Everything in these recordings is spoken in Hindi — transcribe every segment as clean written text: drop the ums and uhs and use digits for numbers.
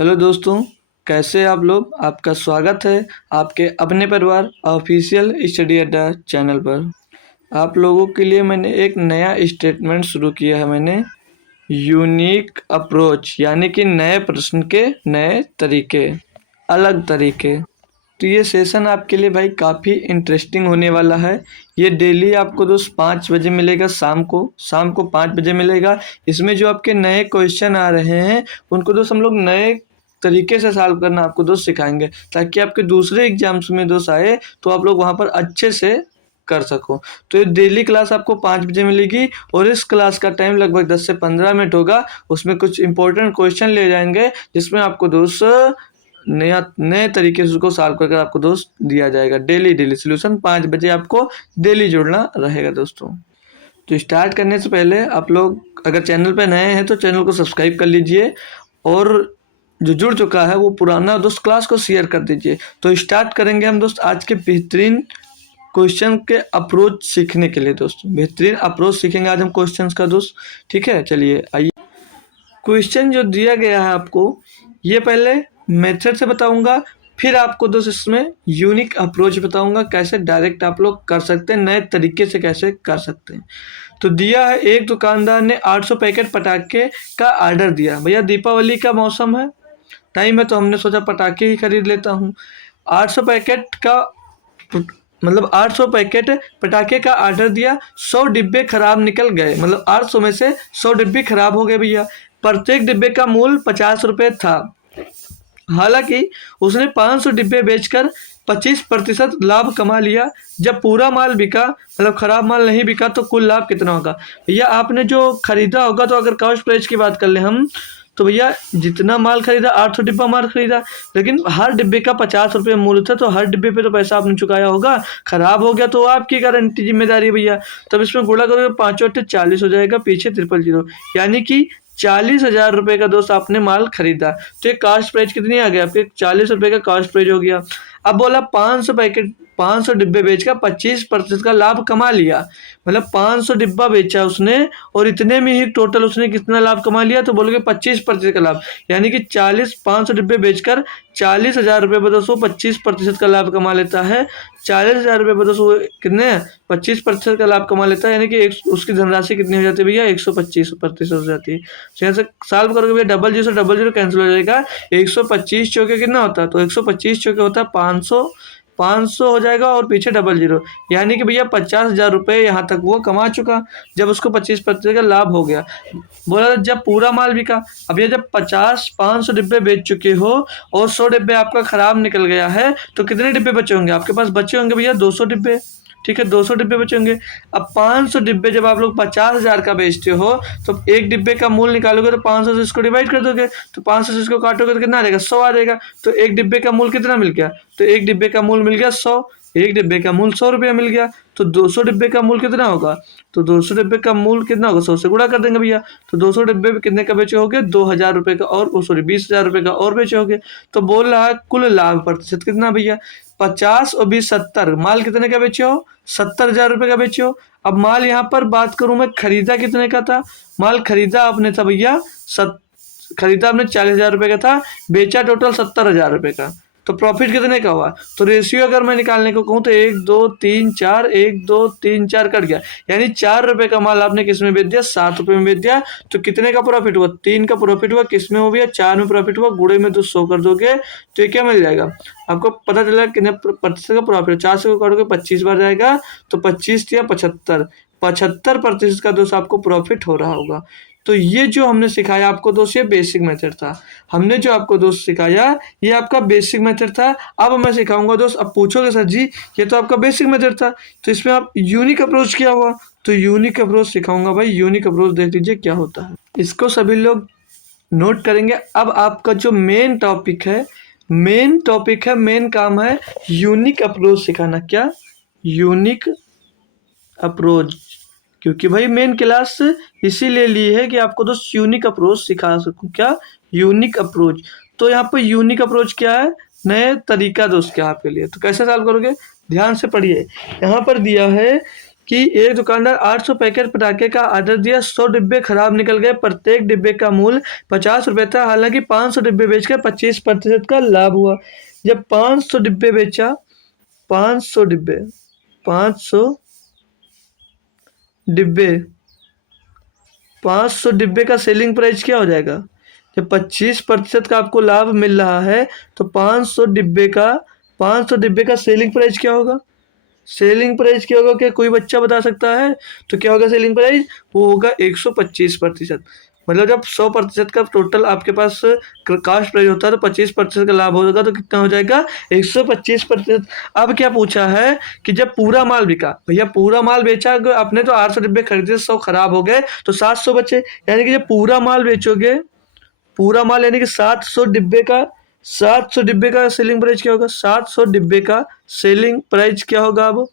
हेलो दोस्तों, कैसे आप लोग। आपका स्वागत है आपके अपने परिवार ऑफिशियल स्टडी अड्डा चैनल पर। आप लोगों के लिए मैंने एक नया स्टेटमेंट शुरू किया है। मैंने यूनिक अप्रोच यानी कि नए प्रश्न के नए तरीके, अलग तरीके। तो ये सेशन आपके लिए भाई काफ़ी इंटरेस्टिंग होने वाला है। ये डेली आपको दोस्त 5 बजे मिलेगा, शाम को 5 बजे मिलेगा। इसमें जो आपके नए क्वेश्चन आ रहे हैं उनको दोस्त हम लोग नए तरीके से सॉल्व करना आपको दोस्त सिखाएंगे, ताकि आपके दूसरे एग्जाम्स में दोस्त आए तो आप लोग वहाँ पर अच्छे से कर सको। तो ये डेली क्लास आपको 5 बजे मिलेगी और इस क्लास का टाइम लगभग 10 से 15 मिनट होगा। उसमें कुछ इंपॉर्टेंट क्वेश्चन ले जाएंगे जिसमें आपको दोस्त नए तरीके से उसको सॉल्व करके आपको दोस्त दिया जाएगा। डेली सोल्यूशन 5 बजे आपको डेली जुड़ना रहेगा दोस्तों। तो स्टार्ट करने से पहले आप लोग अगर चैनल पे नए हैं तो चैनल को सब्सक्राइब कर लीजिए, और जो जुड़ चुका है वो पुराना दोस्त क्लास को शेयर कर दीजिए। तो स्टार्ट करेंगे हम दोस्त आज के बेहतरीन क्वेश्चन के अप्रोच सीखने के लिए। दोस्तों बेहतरीन अप्रोच सीखेंगे आज हम क्वेश्चंस का दोस्त। ठीक है, चलिए आइए। क्वेश्चन जो दिया गया है आपको, ये पहले मेथड से बताऊंगा, फिर आपको दोस्त इसमें यूनिक अप्रोच बताऊंगा कैसे डायरेक्ट आप लोग कर सकते हैं, नए तरीके से कैसे कर सकते हैं। तो दिया है, एक दुकानदार ने 800 पैकेट पटाखे का ऑर्डर दिया। भैया दीपावली का मौसम है, टाइम है, तो हमने सोचा पटाखे ही खरीद लेता हूँ। 800 पैकेट का मतलब 800 पैकेट पटाखे का ऑर्डर दिया। 100 डिब्बे खराब निकल गए, मतलब 800 में से 100 डिब्बे खराब हो गए भैया। प्रत्येक डिब्बे का मूल्य 50 रुपये था। हालांकि उसने 500 डिब्बे बेचकर 25% लाभ कमा लिया। जब पूरा माल बिका, मतलब खराब माल नहीं बिका, तो कुल लाभ कितना होगा। भैया आपने जो खरीदा होगा, तो अगर कॉस्ट प्राइस की बात कर ले हम, तो भैया जितना माल खरीदा 800 डिब्बा माल खरीदा, लेकिन हर डिब्बे का 50 रुपये मूल्य था, तो हर डिब्बे पे तो पैसा आपने चुकाया होगा। खराब हो गया तो आपकी गारंटी जिम्मेदारी है भैया। तब इसमें गुणा करोगे 5 8 40 हो जाएगा, पीछे 000, यानी कि 40,000 रुपये का दोस्त आपने माल खरीदा। तो ये कास्ट प्राइस कितनी आ गया आपके, 40 रुपये का कास्ट प्राइस हो गया। अब बोला 500 डिब्बे बेचकर 25% का लाभ कमा लिया, मतलब 500 डिब्बा बेचा उसने और इतने में ही टोटल उसने कितना लाभ कमा लिया, तो बोलोगे 25% का लाभ, यानी कि 500 डिब्बे बेचकर 40,000 रुपये बदस वो 25% का लाभ कमा लेता है। 40,000 रुपये बदस वो कितने 25% का लाभ कमा लेता है, यानी कि उसकी धनराशि कितनी हो जाती है भैया, 125% हो जाती है। तो यहाँ से सॉल्व करोगे भैया, डबल जीरो कैंसिल हो जाएगा। 125 चौके कितना होता है, तो 125 चौके होता है 500 हो जाएगा, और पीछे 00, यानी कि भैया 50,000 रुपये यहाँ तक वो कमा चुका जब उसको 25% का लाभ हो गया। बोला जब पूरा माल बिका। अब ये जब 500 डिब्बे बेच चुके हो और 100 डिब्बे आपका खराब निकल गया है, तो कितने डिब्बे बचे होंगे आपके पास, बचे होंगे भैया 200 डिब्बे। ठीक है, 200 डिब्बे बचेंगे। अब 500 डिब्बे जब आप लोग 50,000 का बेचते हो, तो एक डिब्बे का मूल्य निकालोगे तो 500 से इसको डिवाइड कर दोगे, तो 500 से इसको काटोगे तो कितना आ जाएगा, 100 आ जाएगा। तो एक डिब्बे का मूल्य कितना मिल गया, तो एक डिब्बे का मूल्य मिल गया 100, एक डिब्बे का मूल्य 100 रुपया मिल गया। तो 200 डिब्बे का मूल्य कितना होगा, तो 200 डिब्बे का मूल्य कितना होगा, 100 से गुणा कर देंगे भैया। तो 200 डिब्बे कितने का बेचे होगे, 2,000 रुपये का, और सॉरी 20,000 रुपये का और बेचे होगे। तो बोल रहा है कुल लाभ प्रतिशत कितना भैया, 50 और 20 70, माल कितने का बेचे हो, 70,000 रुपये का बेचे हो। अब माल यहाँ पर बात करूं मैं, खरीदा कितने का था, माल खरीदा आपने था भैया खरीदा आपने 40,000 रुपये का था, बेचा टोटल 70,000 रुपये का। तो प्रॉफिट कितने का हुआ, तो रेशियो अगर मैं निकालने को कहूँ तो 1 2 3 4, 1 2 3 4 कट गया, यानी 4 रुपये का माल आपने किस में बेच दिया, 7 रुपये में बेच दिया। तो कितने का प्रॉफिट हुआ, 3 का प्रॉफिट हुआ, किस में हो गया, 4 में प्रॉफिट हुआ। गुणे में 200 कर दोगे तो ये क्या मिल जाएगा आपको, पता चला कितने प्रतिशत का प्रॉफिट। 4 से काटोगे 25 बार जाएगा, तो 25 या 75% का दोस्त आपको प्रॉफिट हो रहा होगा। तो ये जो हमने सिखाया आपको दोस्त, ये बेसिक मेथड था। हमने जो आपको दोस्त सिखाया ये आपका बेसिक मेथड था। अब मैं सिखाऊंगा दोस्त, अब पूछोगे सर जी ये तो आपका बेसिक मेथड था, तो इसमें आप यूनिक अप्रोच क्या हुआ, तो यूनिक अप्रोच सिखाऊंगा भाई। यूनिक अप्रोच देख लीजिए क्या होता है, इसको सभी लोग नोट करेंगे। अब आपका जो मेन टॉपिक है, मेन काम है यूनिक अप्रोच सिखाना। क्या, यूनिक अप्रोच, क्योंकि भाई मेन क्लास इसीलिए ली है कि आपको दोस्त यूनिक अप्रोच सिखा सकूं। क्या, यूनिक अप्रोच। तो यहाँ पे यूनिक अप्रोच क्या है, नए तरीका दोस्त क्या आपके लिए। तो कैसे सॉल्व करोगे, ध्यान से पढ़िए। यहाँ पर दिया है कि एक दुकानदार 800 पैकेट पटाखे का ऑर्डर दिया, 100 डिब्बे खराब निकल गए, प्रत्येक डिब्बे का मूल्य 50 रुपये था, हालांकि 500 डिब्बे बेचकर 25% का लाभ हुआ। जब 500 डिब्बे बेचा, 500 डिब्बे 500 डिब्बे 500 डिब्बे का सेलिंग प्राइस क्या हो जाएगा? जब 25% का आपको लाभ मिल रहा है तो 500 डिब्बे का सेलिंग प्राइस क्या होगा? सेलिंग प्राइस क्या होगा? क्या कोई बच्चा बता सकता है? तो क्या होगा सेलिंग प्राइस? वो होगा 125%। मतलब जब 100% का टोटल आपके पास कास्ट प्राइस होता है तो 25% का लाभ होगा, तो कितना हो जाएगा? 125%। अब क्या पूछा है कि जब पूरा माल बिका, भैया पूरा माल बेचा, आपने तो 800 डिब्बे खरीदे, 100 खराब हो गए तो 700 बचे, यानी कि जब पूरा माल बेचोगे, पूरा माल यानी कि 700 डिब्बे का सेलिंग प्राइस क्या होगा? 700 डिब्बे का सेलिंग प्राइस क्या होगा? अब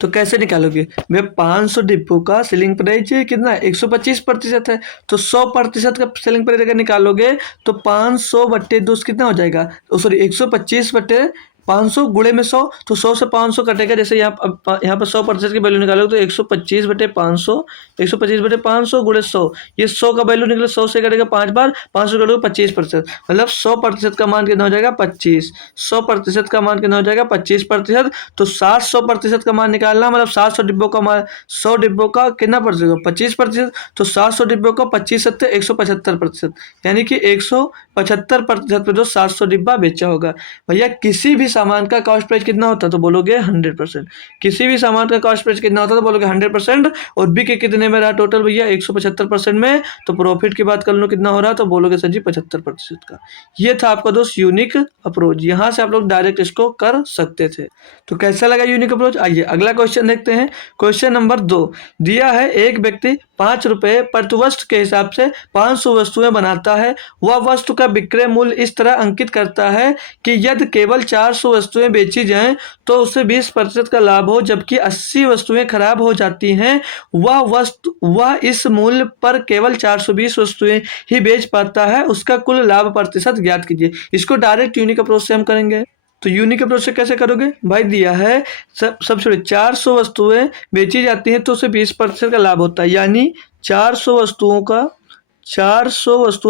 तो कैसे निकालोगे? भैया 500 डिब्बों का सेलिंग प्राइस कितना है? 125% है, तो 100% का सेलिंग प्राइस अगर निकालोगे तो 500 बट्टे 2 कितना हो जाएगा? सॉरी 125 बट्टे 500 गुणे में 100, तो 100 से 500 कटेगा। जैसे यहाँ पर 100% की वैल्यू निकालोगे तो 125 बटे 500, 125 बटे 500 गुणे 100, ये 100 का वैल्यू निकले, 100 से कटेगा 5 बार, 500 कटोगे 25%, मतलब 100% का मान कितना हो जाएगा? 25। 100% का मान कितना हो जाएगा? 25%। तो 700% का मान निकालना, मतलब 700 डिब्बों का मान, 100 डिब्बों का कितना प्रतिशत? 25%। तो 700 डिब्बों का 25 सत्ते 175%, यानी कि 175% पे जो 700 डिब्बा बेचा होगा। भैया किसी भी सामान का कॉस्ट प्राइस कितना होता है? तो बोलोगे 100%। किसी भी सामान का कॉस्ट प्राइस कितना होता है? तो बोलोगे 100%। और बिके कितने में रहा टोटल? भैया 175% में। तो प्रॉफिट की बात कर लो कितना हो रहा, तो बोलोगे सर जी 75% का। ये था आपका दोस्त यूनिक अप्रोच, यहाँ से आप लोग डायरेक्ट इसको कर सकते थे। तो कैसा लगा यूनिक अप्रोच? आइए अगला क्वेश्चन देखते हैं। क्वेश्चन नंबर 2 दिया है, एक व्यक्ति 5 रुपए प्रति वस्तु के हिसाब से 500 वस्तुएं बनाता है। वह वस्तु का विक्रय मूल्य इस तरह अंकित करता है कि यदि केवल 400 वस्तुएं बेची जाएं तो उसे 20% का लाभ हो, जबकि 80 वस्तुएं खराब हो जाती हैं, वह इस मूल्य पर केवल 420 वस्तुएं ही बेच पाता है, उसका कुल लाभ प्रतिशत ज्ञात कीजिए। इसको डायरेक्ट यूनिक अप्रोच से हम करेंगे। तो यूनिक अप्रोच से कैसे करोगे? भाई दिया है सबसे 400 वस्तुएं बेची जाती हैं तो उसे 20% का लाभ होता है, यानी 400 वस्तुओं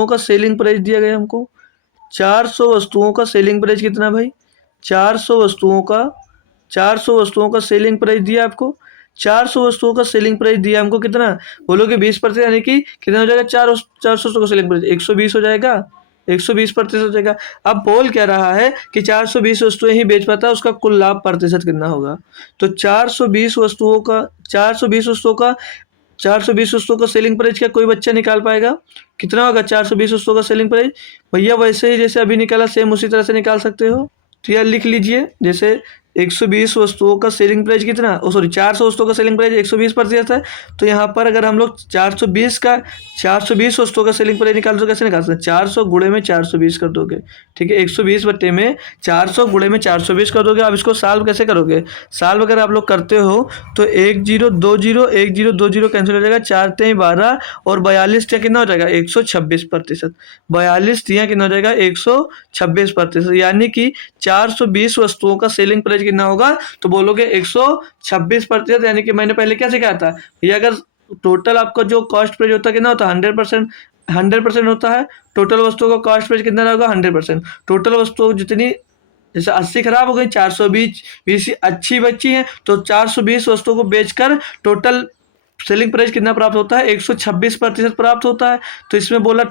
का सेलिंग प्राइस दिया गया हमको। 400 वस्तुओं का सेलिंग प्राइस कितना भाई? 400 वस्तुओं का सेलिंग प्राइस दिया आपको। 400 वस्तुओं का सेलिंग प्राइस दिया हमको कितना? बोलोगे 20%, यानी कि कितना हो जाएगा? 400 का सेलिंग प्राइस 120 हो जाएगा, 120% हो जाएगा। अब बोल क्या रहा है कि 420 वस्तुएं ही बेच पाता है, उसका कुल लाभ प्रतिशत कितना होगा? तो 420 वस्तुओं का 420 वस्तुओं का सेलिंग प्राइस क्या कोई बच्चा निकाल पाएगा? कितना होगा 420 वस्तुओं का सेलिंग प्राइस? भैया वैसे ही जैसे अभी निकाला सेम उसी तरह से निकाल सकते हो। तो यार लिख लीजिए, जैसे 120 वस्तुओं का सेलिंग प्राइस कितना, 400 वस्तुओं का सेलिंग प्राइस 120% है। तो यहाँ पर अगर हम लोग 420 वस्तुओं का सेलिंग प्राइस निकाल तो कैसे निकाल सकते हैं? 400 गुणे में 420 कर दोगे, ठीक है। 120 बट्टे में 400 गुणे में 420 कर दोगे। अब इसको सॉल्व कैसे करोगे? सॉल्व अगर आप लोग करते हो तो 1 0 2 0 1 0 2 0 कैंसिल हो जाएगा, 4 3 12 और 42 कितना हो जाएगा? 126%। 42 कितना हो जाएगा? 126%, यानी कि 420 वस्तुओं का सेलिंग प्राइस कितना होगा? तो बोलोगे 126%। यानी कि मैंने पहले क्या सिखाया था, ये अगर टोटल आपका जो कॉस्ट प्राइस होता है कितना होता है? 100% होता है। टोटल वस्तुओं का कॉस्ट प्राइस कितना होगा? 100%। टोटल वस्तुओं जितनी, जैसे 80 खराब हो गई, 420 अच्छी बची हैं, तो 420 वस्तुओं को बेचकर टोटल सेलिंग प्राइस कितना प्राप्त होता है? 126% प्राप्त होता है। तो इसमें बोला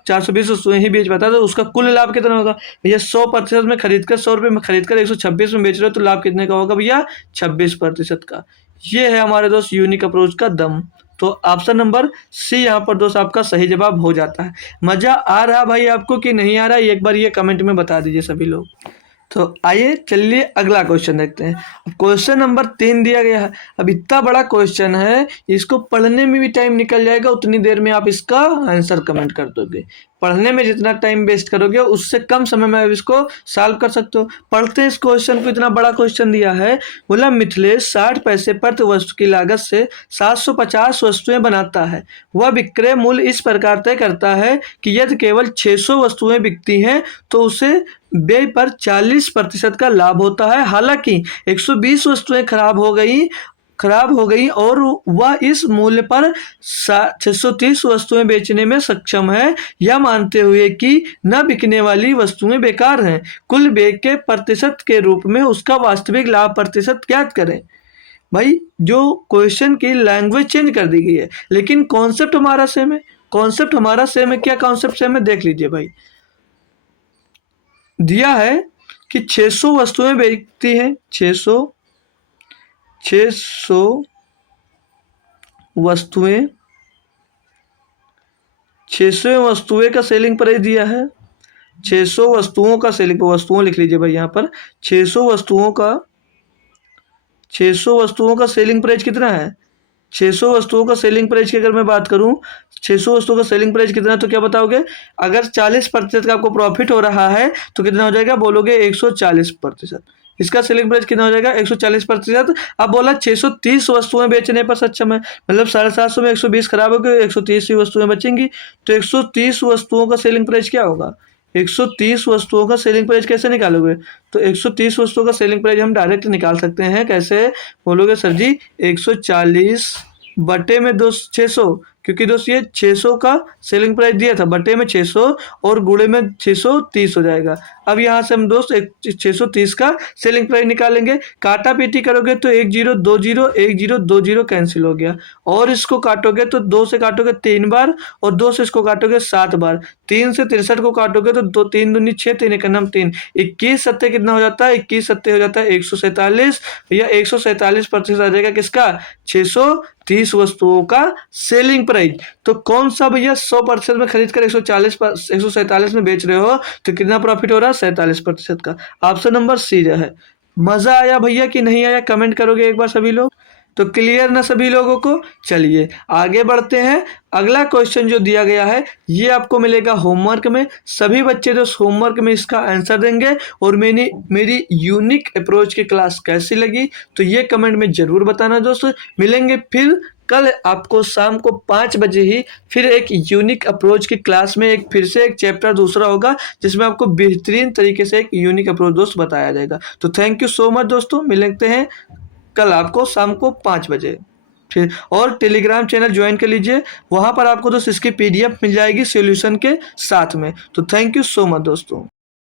420 वस्तुएं ही बेच पाता है, तो उसका कुल लाभ कितना होगा? भैया 100% में खरीदकर 100 रुपये में खरीदकर 126 में बेच रहे हो, तो लाभ कितने का होगा भैया? 26% का। ये है हमारे दोस्त यूनिक अप्रोच का दम। तो ऑप्शन नंबर सी यहाँ पर दोस्त आपका सही जवाब हो जाता है। मजा आ रहा भाई आपको कि नहीं आ रहा, एक बार ये कमेंट में बता दीजिए सभी लोग। तो आइए चलिए अगला क्वेश्चन देखते हैं। अब क्वेश्चन नंबर 3 दिया गया है। अब इतना बड़ा क्वेश्चन है, इसको पढ़ने में भी टाइम निकल जाएगा, उतनी देर में आप इसका आंसर कमेंट कर दोगे। पढ़ने में जितना टाइम वेस्ट करोगे उससे कम समय में आप इसको सॉल्व कर सकते हो। पढ़ते हैं इस क्वेश्चन को। इतना बड़ा क्वेश्चन दिया है, बोला मिथिलेश 60 पैसे प्रति वस्तु की लागत से 750 वस्तुएं बनाता है। वह विक्रय मूल्य इस प्रकार तय करता है कि यदि केवल 600 वस्तुएं बिकती हैं तो उसे व्यय पर 40% का लाभ होता है। हालांकि 120 वस्तुएं खराब हो गई खराब हो गई और वह इस मूल्य पर 630 वस्तुएं बेचने में सक्षम है, यह मानते हुए कि न बिकने वाली वस्तुएं बेकार हैं। कुल व्यय के प्रतिशत के रूप में उसका वास्तविक लाभ प्रतिशत ज्ञात करें। भाई जो क्वेश्चन की लैंग्वेज चेंज कर दी गई है, लेकिन कॉन्सेप्ट हमारा सेम है। कॉन्सेप्ट हमारा सेम है। क्या कॉन्सेप्ट सेम है देख लीजिए भाई। दिया है कि 600 वस्तुएं बेचती हैं, 600 वस्तुएं 600 वस्तुएं का सेलिंग प्राइस दिया है। 600 वस्तुओं का सेलिंग, वस्तुओं लिख लीजिए भाई यहाँ पर। 600 वस्तुओं का सेलिंग प्राइस कितना है? 600 वस्तुओं का सेलिंग प्राइस की अगर मैं बात करूं, 600 वस्तुओं का सेलिंग प्राइस कितना है तो क्या बताओगे? अगर 40% का आपको प्रॉफिट हो रहा है तो कितना हो जाएगा? बोलोगे 140%। इसका सेलिंग प्राइस कितना हो जाएगा? 140%। अब बोला 630 वस्तुएं बेचने पर सक्षम है, मतलब 750 में 120 खराब हो गए, 130 ही वस्तुएं बचेंगी। तो 130 वस्तुओं का सेलिंग प्राइस क्या होगा? 130 वस्तुओं का सेलिंग प्राइस कैसे निकालोगे? तो 130 वस्तुओं का सेलिंग प्राइस हम डायरेक्ट निकाल सकते हैं। कैसे? बोलोगे सर जी 140 बटे में 600, क्योंकि दोस्त ये 600 का सेलिंग प्राइस दिया था, बटे में 600 और गुणे में 630 हो जाएगा। अब यहाँ से हम दोस्त 630 का सेलिंग प्राइस निकालेंगे। काटा पीटी करोगे तो 1020 कैंसिल हो गया, और इसको काटोगे तो 2 से काटोगे 3 बार और 2 से इसको काटोगे 7 बार। 3 से 63 को काटोगे तो 2 3 दूनी 6, 3 एक नम 3, 21 सत्ते कितना हो जाता है? 21 सत्ते हो जाता है 147। या 147% आ जाएगा किसका? 630 वस्तुओं का सेलिंग प्राइस। तो कौन सा भैया 100% में खरीद कर 147 में बेच रहे हो तो कितना प्रॉफिट हो रहा है? 47% का। ऑप्शन नंबर सी जो है। मजा आया भैया कि नहीं आया? कमेंट करोगे एक बार सभी लोग? तो क्लियर ना सभी लोगों को? चलिए आगे बढ़ते हैं। अगला क्वेश्चन जो दिया गया है ये आपको मिलेगा होमवर्क में। सभी बच्चे जो होमवर्क में इसका आंसर देंगे और मेरी यूनिक अप्रोच की क्लास कैसी लगी तो ये कमेंट में जरूर बताना दोस्तों। मिलेंगे फिर कल आपको शाम को 5 बजे ही फिर एक यूनिक अप्रोच की क्लास में फिर से एक चैप्टर दूसरा होगा जिसमें आपको बेहतरीन तरीके से एक यूनिक अप्रोच दोस्त बताया जाएगा। तो थैंक यू सो मच दोस्तों, मिलते हैं कल आपको शाम को 5 बजे फिर। और टेलीग्राम चैनल ज्वाइन कर लीजिए, वहां पर आपको दोस्त इसकी PDF मिल जाएगी सॉल्यूशन के साथ में। तो थैंक यू सो मच दोस्तों।